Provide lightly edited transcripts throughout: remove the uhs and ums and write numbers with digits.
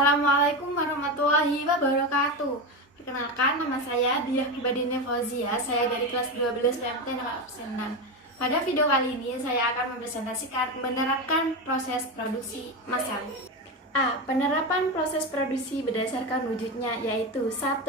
Assalamualaikum warahmatullahi wabarakatuh. Perkenalkan, nama saya Diah Pribadine Fauzia. Saya dari kelas 12 PMT nomor absen 6. Pada video kali ini saya akan mempresentasikan menerapkan proses produksi massal. Penerapan proses produksi berdasarkan wujudnya yaitu 1.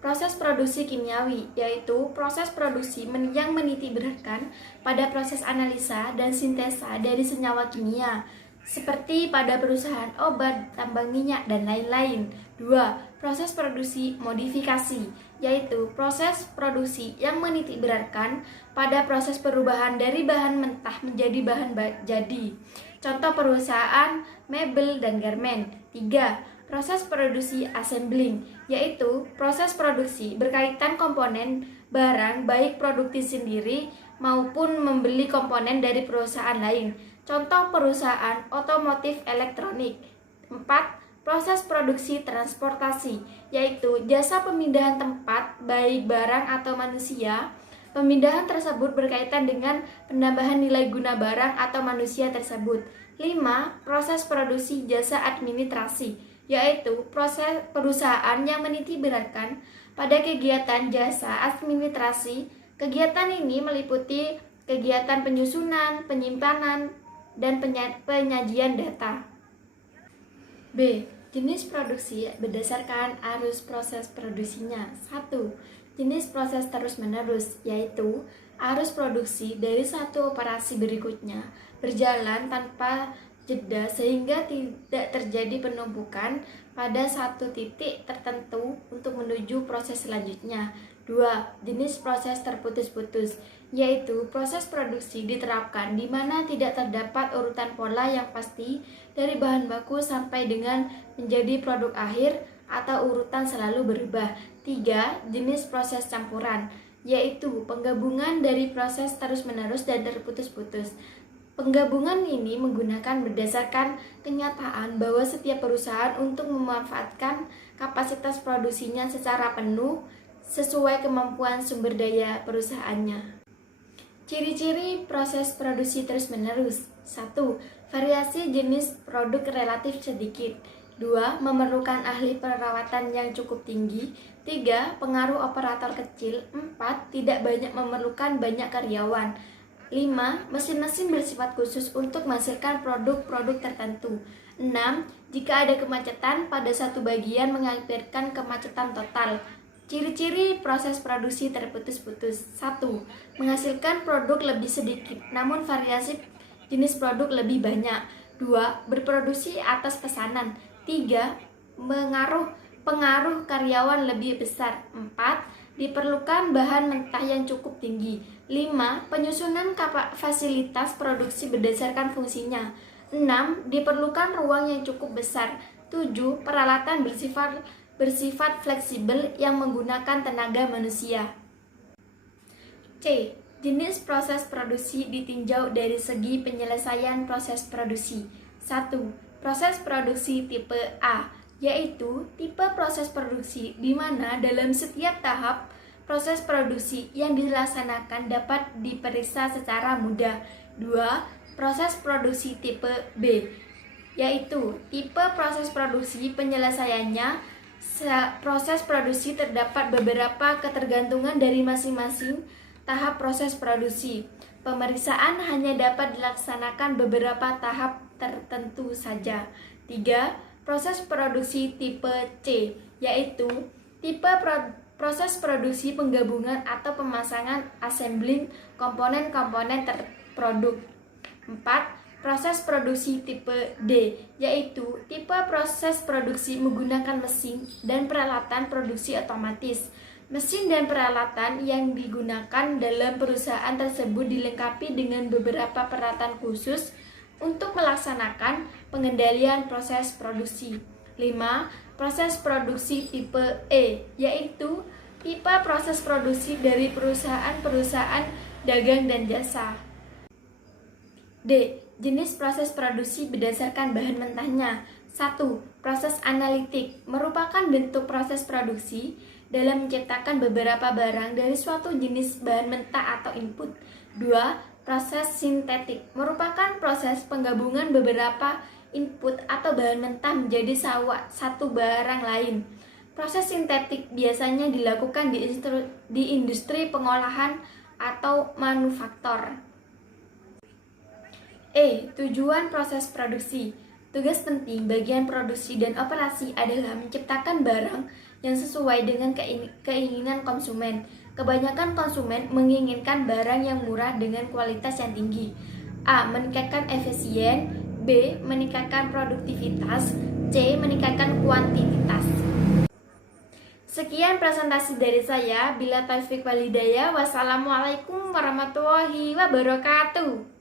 Proses produksi kimiawi, yaitu proses produksi yang menitik beratkan pada proses analisa dan sintesa dari senyawa kimia, seperti pada perusahaan obat, tambang minyak, dan lain-lain. 2. Proses produksi modifikasi, yaitu proses produksi yang menitik beratkan pada proses perubahan dari bahan mentah menjadi bahan jadi. Contoh perusahaan mebel dan garmen. 3. Proses produksi assembling, yaitu proses produksi berkaitan komponen barang baik produksi sendiri maupun membeli komponen dari perusahaan lain. Contoh perusahaan otomotif elektronik. 4. Proses produksi transportasi, yaitu jasa pemindahan tempat baik barang atau manusia. Pemindahan tersebut berkaitan dengan penambahan nilai guna barang atau manusia tersebut. 5. Proses produksi jasa administrasi, yaitu proses perusahaan yang menitik beratkan pada kegiatan jasa administrasi. Kegiatan ini meliputi kegiatan penyusunan, penyimpanan, dan penyajian data. B. Jenis produksi berdasarkan arus proses produksinya. 1. Jenis proses terus-menerus, yaitu arus produksi dari satu operasi berikutnya berjalan tanpa jeda sehingga tidak terjadi penumpukan pada satu titik tertentu untuk menuju proses selanjutnya. 2. Jenis proses terputus-putus, yaitu proses produksi diterapkan di mana tidak terdapat urutan pola yang pasti dari bahan baku sampai dengan menjadi produk akhir atau urutan selalu berubah. 3. Jenis proses campuran, yaitu penggabungan dari proses terus-menerus dan terputus-putus. Penggabungan ini menggunakan berdasarkan kenyataan bahwa setiap perusahaan untuk memanfaatkan kapasitas produksinya secara penuh sesuai kemampuan sumber daya perusahaannya. Ciri-ciri proses produksi terus-menerus. 1. Variasi jenis produk relatif sedikit. 2. Memerlukan ahli perawatan yang cukup tinggi. 3. Pengaruh operator kecil. 4. Tidak banyak memerlukan banyak karyawan. 5. Mesin-mesin bersifat khusus untuk menghasilkan produk-produk tertentu. 6. Jika ada kemacetan pada satu bagian mengakibatkan kemacetan total. Ciri-ciri proses produksi terputus-putus. 1. Menghasilkan produk lebih sedikit, namun variasi jenis produk lebih banyak. 2. Berproduksi atas pesanan. 3. Pengaruh karyawan lebih besar. 4. Diperlukan bahan mentah yang cukup tinggi. 5. Penyusunan fasilitas produksi berdasarkan fungsinya. 6. Diperlukan ruang yang cukup besar. 7. Peralatan bersifat fleksibel yang menggunakan tenaga manusia. C. Jenis proses produksi ditinjau dari segi penyelesaian proses produksi. 1. Proses produksi tipe A, yaitu tipe proses produksi di mana dalam setiap tahap proses produksi yang dilaksanakan dapat diperiksa secara mudah. 2. Proses produksi tipe B, yaitu tipe proses produksi penyelesaiannya proses produksi terdapat beberapa ketergantungan dari masing-masing tahap proses produksi. Pemeriksaan hanya dapat dilaksanakan beberapa tahap tertentu saja. 3. Proses produksi tipe C, yaitu tipe proses produksi penggabungan atau pemasangan assembling komponen-komponen produk. 4. Proses produksi tipe D, yaitu tipe proses produksi menggunakan mesin dan peralatan produksi otomatis. Mesin dan peralatan yang digunakan dalam perusahaan tersebut dilengkapi dengan beberapa peralatan khusus untuk melaksanakan pengendalian proses produksi. 5. Proses produksi tipe E, yaitu tipe proses produksi dari perusahaan-perusahaan dagang dan jasa. D. Jenis proses produksi berdasarkan bahan mentahnya. 1. Proses analitik merupakan bentuk proses produksi dalam menciptakan beberapa barang dari suatu jenis bahan mentah atau input. 2. Proses sintetik merupakan proses penggabungan beberapa input atau bahan mentah menjadi satu barang lain. Proses sintetik biasanya dilakukan di industri pengolahan atau manufaktur. Tujuan proses produksi. Tugas penting bagian produksi dan operasi adalah menciptakan barang yang sesuai dengan keinginan konsumen. Kebanyakan konsumen menginginkan barang yang murah dengan kualitas yang tinggi. A. Meningkatkan efisien. B. Meningkatkan produktivitas. C. Meningkatkan kuantitas. Sekian presentasi dari saya. Bila taufik wal hidayah. Wassalamualaikum warahmatullahi wabarakatuh.